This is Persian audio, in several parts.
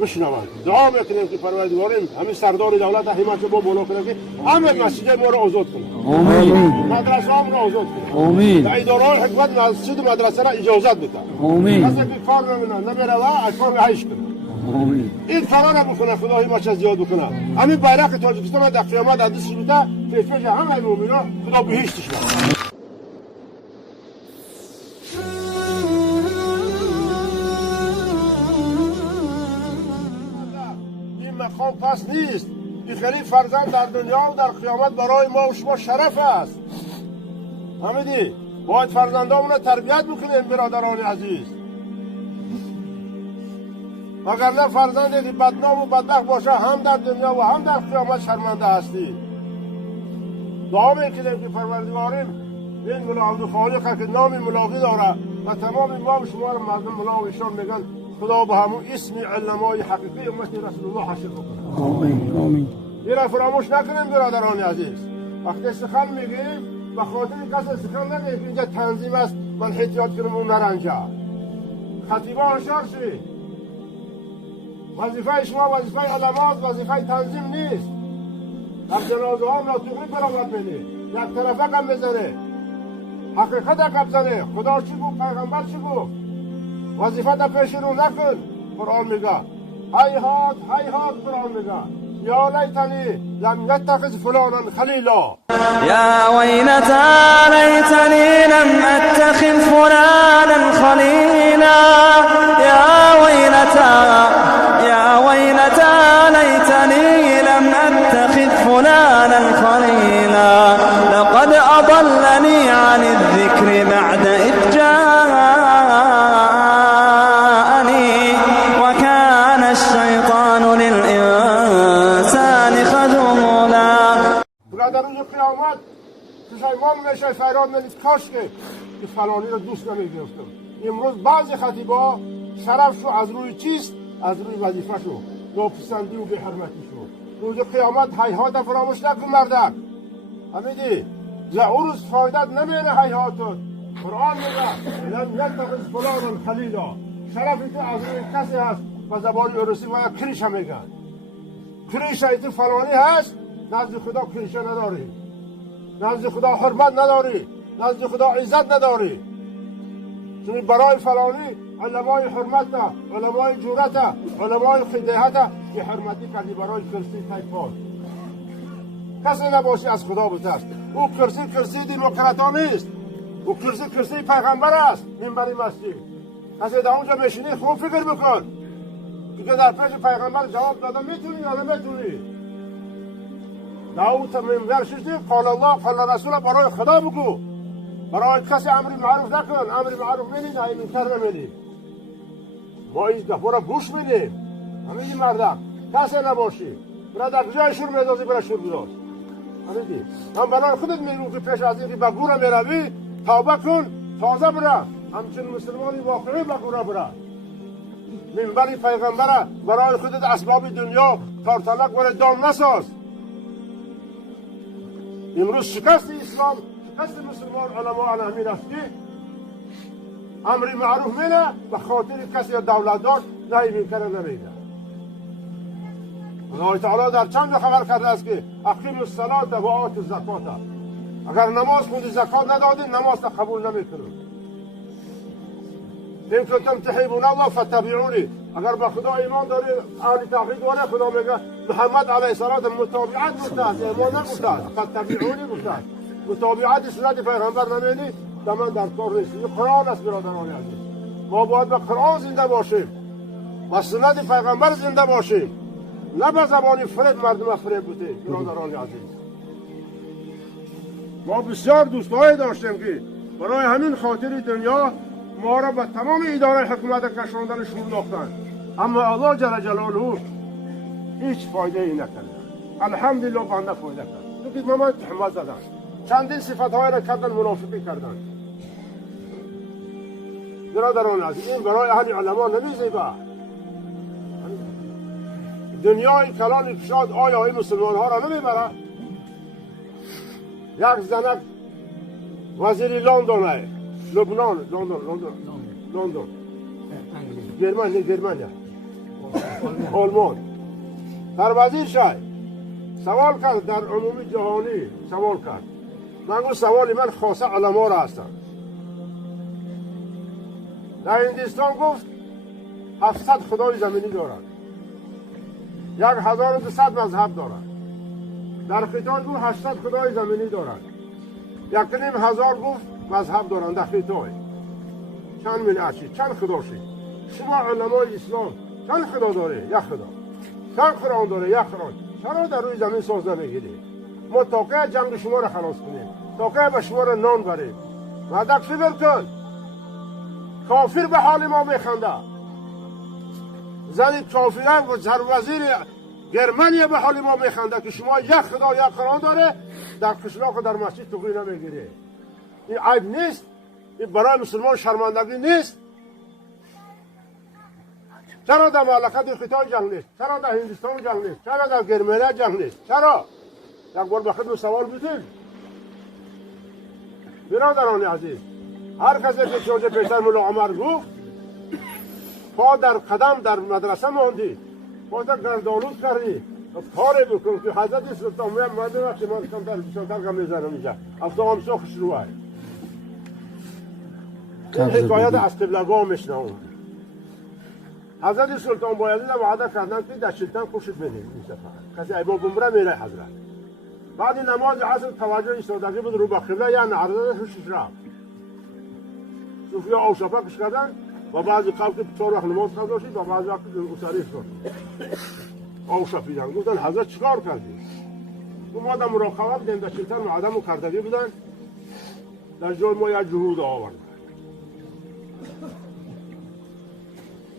بشنوند. دعا میکنیم که پروردگاریم همین سردار دولت همت با بالا کنه که همه مسجد ما رو آزاد کنه. آمین. مدرسه هم رو آزاد کنه. آمین. در اداره حکومت مسجد و مدرسه را اجازت بده. آمین. کسی که کار نمیره و کار هیچ کنه. آمین. این کارا را بکنه خدا همه چیز زیاد بکنه. همین بیرق تاجیکستان در قیامت از دست بده فیفش همه مومنا خدا بهشتش بده. مقام پس نیست. این خیلی فرزند در دنیا و در قیامت برای ما و شما شرف است. حمیدی باید فرزندامون رو تربیت بکنیم برادران عزیز. اگر نه فرزندی بدنام و بدبخت باشه هم در دنیا و هم در قیامت شرمنده هستی. دعا میکنیم که پروردگاریم این ملا عبدالخالق که نام ملاقی داره و تمام ما و شما رو مردم ملا و ایشان میگن خدا به همون اسم علمای حقیقی امت رسول الله حشر بکنه. آمین. آمین. این را فراموش نکنیم برادران عزیز. وقتی سخن میگیم به خاطر کسی سخن نگیم که اینجا تنظیم است من احتیاط کنم اون نرنجه. خطیبا هشیار شید. وظیفه شما وظیفه علماست، وظیفه تنظیم نیست. در جنازه ها ناطقی براوت بده، یک طرفه قم بزنه، حقیقت قم بزنه. خدا چی گفت؟ پیغمبر چی گفت؟ وظیفه تا پیش رو نکن. قرآن میگه هیهات هیهات. قرآن میگه یا لیتنی لم یتخذ فلانا خلیلا. یا ویلتا لیتنی لم اتخذ فلانا خلیلا. یا ویلتا لیتنی لم اتخذ فلانا خلیلا. لقد اضلنی عن الذکر بعد اذ جاءنی وكان الشیطان للانسان خذولا. در روز قیامت پشیمان میشه فریاد میزنه کاش که فلانی رو دوست نمیگرفتم. امروز بعضی خطیبا شرفشو از روی چیست؟ از روی وظیفه‌شو، ناپسندی و بی‌حرمتیشو. روز قیامت هیهات فراموش نکن مردک. حمیدی ز عروس فایدت نمیره هیهاتت. قرآن میگه لم یتخذ فلانا خلیلا. شرفی تو از روی کسی هست و زبان عروسی و کریش هم میگن. کریش ایتو فلانی هست نزد خدا کریشه نداری، نزد خدا حرمت نداری، نزد خدا عزت نداری. چون برای فلانی علمای حرمت، علمای جورت، علمای خدیهت که حرمتی کردی برای کرسی تایپاس. کسی نباشی از خدا بترس. او کرسی دموکراتا نیست. او کرسی پیغمبر است. منبر مسجد کسی در اونجا میشینی خوب فکر بکن که در پیش پیغمبر جواب داده میتونی یا نمیتونی. داوود منبر شدی قال الله قال رسول برای خدا بگو. برای کسی امر معروف نکن. امر معروف میدی نهی منکر نمیدی. ما این دفعه را گوش میدیم. همین مردم کسی نباشی برای در جای شور میدازی برای شور گذاشت. همین هم برای خودت میگو که پیش از اینکه به گوره میروی توبه کن تازه برا. همچنین مسلمانی واقعی به گوره برا. منبری پیغمبره برای خودت اسباب دنیا کارتلک برای دام نساز. امروز شکست اسلام، شکست مسلمان علما همین است که امر معروف میده به خاطر کسی دولتدار نهی منکر نمیده. الله تعالی در چند جا خبر کرده است که اقیم الصلاة و آت الزکات. اگر نماز خوندی زکات ندادی نماز را قبول نمیکنم. این کنتم تحبون الله فتبعونی. اگر به خدا ایمان داری اهل توحید ولی خدا میگه محمد علیه السلام متابعت گفته، ایمان نگفته. فتبعونی گفته. متابعت سنت پیغمبر نمیدی در من در کار نیست. این قرآن است برادران عزیز. ما باید به قرآن زنده باشیم، با سنت پیغمبر زنده باشیم، نه به زبانی فریب مردم فریب بوده. برادران عزیز ما بسیار دوستایی داشتیم که برای همین خاطر دنیا ما را به تمام اداره حکومت کشاندن شمونداختن، اما الله جل جلاله هیچ فایده ای نکرد. الحمدلله بنده فایده کرد. تو که ما تحمل زدن چندین صفتهای را کردن، منافقی کردن. برادران عزیز این برای همین علما نمیزیبه. دنیای کلان کشاد آیا این مسلمان ها را نمیبره؟ یک زنک وزیر لندن لبنان، لندن گرمانیا آلمان سروزیر شد سوال کرد در عمومی جهانی سوال کرد. من گفت سوالی من خاصه علما را هستم. در هندوستان گفت 700 خدای زمینی دارند، 1200 مذهب دارند. در خیتان گفت 800 خدای زمینی دارند، 1500 گفت مذهب دارند. در خیتان چند ملعشی چند خدا شید؟ شما علمای اسلام چند خدا داره؟ یک خدا. چند قرآن داره؟ یک قرآن. چرا در روی زمین ساز نمیگیرید؟ ما تاکه جنگ شما را خلاص کنیم، تاکه به شما را نان بریم. مدک فکر کن کافر به حال ما میخنده. زن کافران و وزیر گرمانیا به حال ما میخنده که شما یک خدا یک قرآن داره، در قشلاق و در مسجد توقی نمیگیره. این عیب نیست؟ این برای مسلمان شرمندگی نیست؟ چرا در مملکت خیتان جنگ نیست؟ چرا در هندوستان جنگ نیست؟ چرا در گرمانیا جنگ نیست؟ چرا؟ یک بار به خودم سوال بودیم. برادران عزیز، هر کسی که چوزه پیشتر مولا عمر گفت پا در قدم در مدرسه ماندی، پا در گردالود کردی، کاری بکن که حضرت سلطان محمد وقتی من کمتر بسیارتر کم میزنم اینجا افتاد هم سو خشروه این حکایت از قبلگاه میشنم. حضرت سلطان بایزید وعده کردن که در شلتن خوشت بدید این سفر کسی ایبا بمره میره حضرت. بعد نماز عصر توجه ایستادگی بود رو به قبله یا نعرضه خوشش رفت. صوفیا آوشاپکش کردن و بعضی قبل که 4 وقت نماز قضا شد و بعضی وقت اصاری شد آوشاپیدن. گفتن حضرت چیکار کردی؟ ما در مراقبت دیدیم در شلتن معدم و کردگی بودن، در جای ما یک جهود آوردن.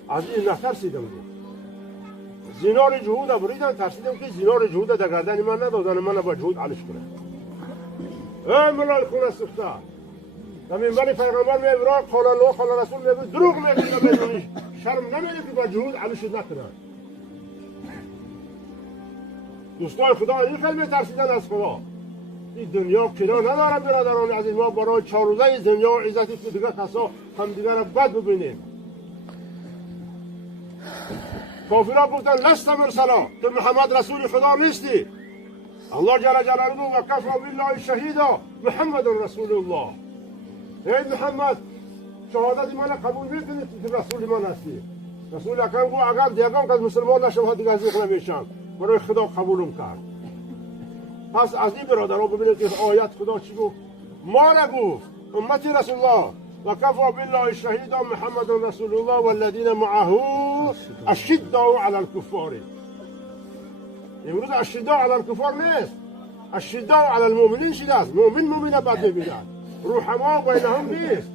از این نترسیدم بود. زینار جهود بریدن، ترسیدم که زینار جهود در گردن من ندادن من با جهود علش کنه. ای ملال خونه سخته در منبر پیغمبر میبرار قال الله قال رسول میبرار دروغ میگن شرم نمیده که با جهود علش نکنن. دوستان خدا این خیلی میترسیدن از خدا. این دنیا کنا نداره برادران عزیز. ما برای 4 روزه دنیا و عزتی که دیگه کسا هم دیگه را بد ببینیم. کافرها گفتن لست مرسلا، تو محمد رسول خدا نیستی. الله جل جلاله و کفى بالله شهیدا محمد رسول الله. ای محمد شهادت من قبول میکنی که رسول من هستی. رسول اکرم گفت اگر دیگران که مسلمان نشم دیگه از این نمیشم، برای خدا قبولم کرد. پس از این برادرها ببینید که آیت خدا چی گفت. ما نگفت امتی رسول الله و کفى بالله شهیدا محمد رسول الله والذین معه اشداء علی الکفار. امروز اشداء علی الکفار نیست، اشداء علی المؤمنین شده است. مؤمن بد میبیند، رحما بینهم نیست.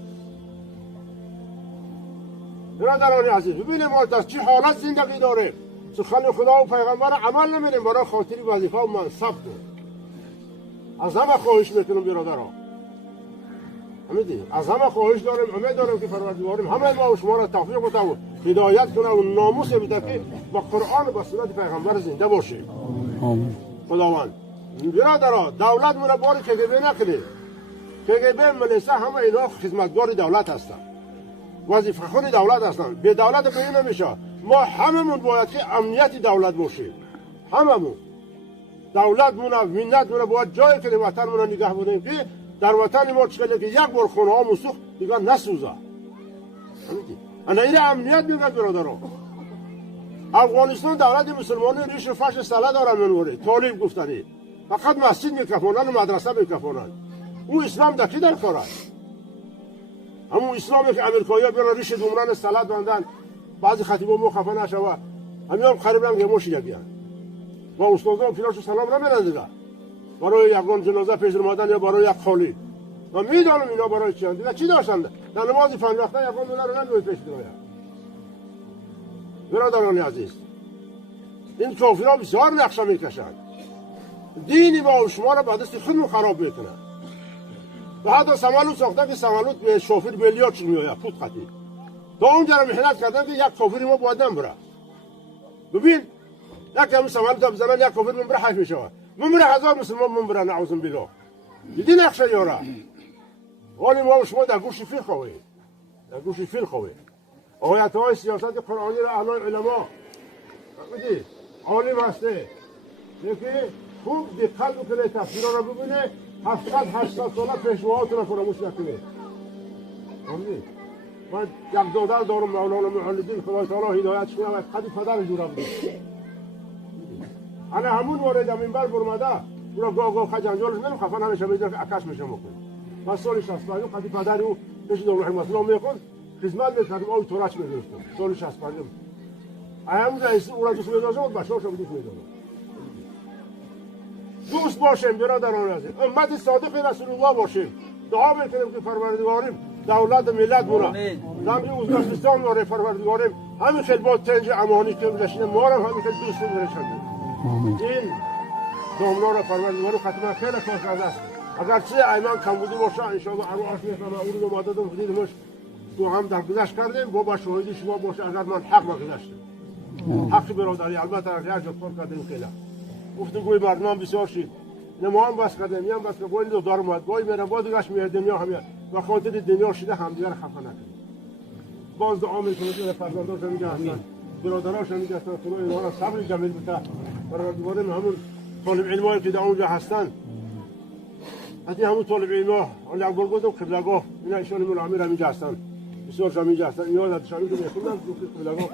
برادران عزیز ببینیم ما در چه حالت زندگی داریم. سخن خدا و پیغمبر عمل نمی‌کنیم، برای خاطر وظیفه و منصب داریم. از همه خواهش میکنم برادران، از همه خواهش داریم، امید داریم که پروردگارم همه ما و شما را توفیق بده و هدایت کنه و ناموس بده که با قرآن و با سنت پیغمبر زنده باشیم. خداوند برادران دولت مون باری KGB نکنید. KGB ملیسا همه اینا خدمتگار دولت هستن، وظیفه خور دولت هستن. به دولت به نمیشه. ما هممون باید که امنیت دولت باشیم. هممون دولت مون ملت مون باید جای کنیم وطن مون نگه بدیم که در وطن ما چقدر که یک بار خونه ها مسوخت دیگه نسوزه. انا این امنیت میگن برادران. افغانستان دولت مسلمانی ریش و فش سله دارن منوره. طالب گفتنی فقط مسجد میکفونن و مدرسه میکفونن. اون اسلام در کی در کار است؟ همون اسلامی که امریکایی ها بیان ریش دومران سله باندن بعضی خطیبا ما خفه نشوه همیان قریب هم که ما شیعگی هست و استادا فیلاش سلام نمیدن دیگه برای یکان جنازه پیش رمادن یا برای یک خالی. و میدانم اینا برای چی هستند. چی داشتن؟ در نماز فن وقته یکان دلار رو نمیدونید پیش کناید. برادران عزیز این کافرها بسیار نقشه میکشند. دینی ما و شما را به دست خودمون خراب میکنند. و حتی سمالوت ساختن که سمالوت به شوفر بیلیارد چی میآید پود خطی. تا اونجا را محنت کردن که یک کافری ما باید نبره. ببین یک همون سمالوت بزنن یک کافر من بره حیف میشود. من بره 1000 مسلمان من بره نعوذ بالله. دیدی نقشه یاره. ولی ما و شما در گوش فیل خواهید. در گوش فیل خواهید. آیت های سیاست قرآنی را اعلای علما بودی عالم هسته که خوب دقت بکنه تفسیر را ببینه 700 ساله پیشواهاتون را فراموش نکنه بودی من یک دادر دارم مولانا معلدین خدای تعالی هدایتش کنه و قدی پدر جورا بودی انا همون وارد منبر برمده اون را گاه خجنجالش نمی خفن همیشه میذاره که اکش میشه مکنه من سال 65 قدی پدر او پیش دور رحمت الله میخوند خدمت میکردم آوی تورچ میگرفتم سال 65 همون رئیس او را دوست میداشتم بچه‌هاش رو دوست میداشتم دوست باشیم برادران عزیز امت صادق رسول الله باشیم دعا میکنیم که پروردگاریم دولت ملت برا زمین ازبکستان واره پروردگاریم همین خدمات تنج امانی که بلشینه ما هم همین خیلی دوست برشنده این دامنا را پروردگار ختمه خیلی کار کرده است اگر چه ایمان کم بودی باشه انشاءالله ارواح میفهمه اون رو ماددم خودیدمش تو هم در گذشت کردیم با شاهدی شما باشه اگر من حق ما گذشتم حق برادری البته هر جا کار کردیم خیلی گفتگوی مردم بسیار شد نه ما هم بس کردیم هم بس که باید دو دار اومد باید میرم با دیگهش میاد دنیا هم و خاطر دنیا شده هم دیگر خفه نکنیم باز دعا میکنیم که فرزنداش میگه هستن برادراش میگه هستن خدا اینا صبر جمیل بده پروردگارم همون طالب علمایی که در اونجا هستن حتی همون طالب علما الله اکبر گفتم قبلگاه اینا ایشان ملامیر همینجا هستن بسیار همینجا هستن اینا از شامی که میخوندن قبلگاه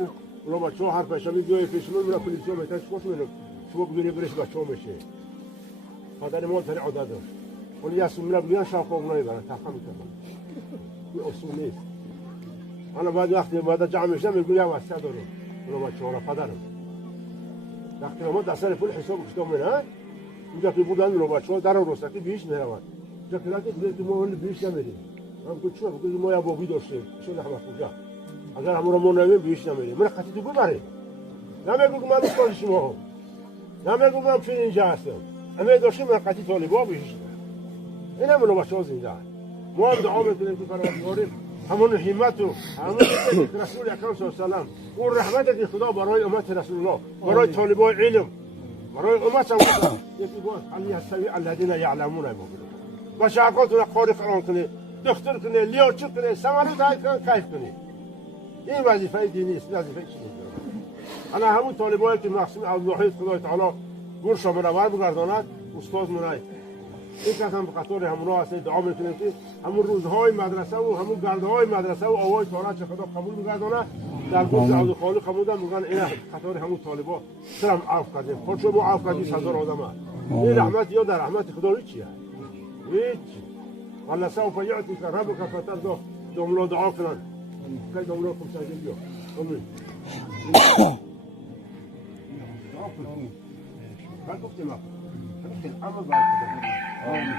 اونا بچه‌ها هر پیشمی بیای پیشمون میره پلیسیا میتاش خوش میره شما بگیری برش بچه‌ها میشه پدر ما تری عادت داشت ولی یه سومره بگیرن شاقا اونا میبرن تفهم میکنن این اصول نیست انا وقتی بعد جمع میشم میگم یا واسه دارم اونا بچه‌ها را پدرم وقتی ما دستر پول حساب کردم نه اینجا که بودن رو بچه‌ها در روستاکی بیش میروند اینجا که دیگه ما بیش نمیریم من گفتم چرا بگید ما یا بابی داشتیم چون همه خوجا اگر همون ما نمیم بیش نمیریم من خطی تو ببره نمیگم من دوست شما نمیگم من چه اینجا هستم همه داشتیم من قطعی طالبا بیش این همون بچه‌ها زنده ما هم دعا میکنیم که پروردگاریم همون همت و همون رسول اکرم صلی الله علیه و آله اون رحمت که خدا برای امت رسول الله برای طالبای علم برای امت هم یکی باز علی السوی الذین یعلمون مشاقات را قاری قرآن کنه دختر کنه لیاچه کنه سمانه داید کنه کیف کنه این وظیفه دینی است وظیفه چی نیست انا همون طالبایی که مقصود از وحید خدای تعالی گور شامنور بگرداند استاد منای این کس هم به قطار همونها هسته دعا میکنیم که همون روزهای مدرسه و همون گردهای مدرسه و آوای تارا چه خدا قبول بگردانه در گفت عبد خالق قبول میگن این قطار همون طالبا سلام عفو کردیم خود شما عفو کردی 1000 آدمه این رحمت یا در رحمت خدا چیه هیچ والله سوف يعطيك ربك فترضى دوم دعا کنن که دوم رو کم سازی بیا امین من گفتم همین اما باید آمین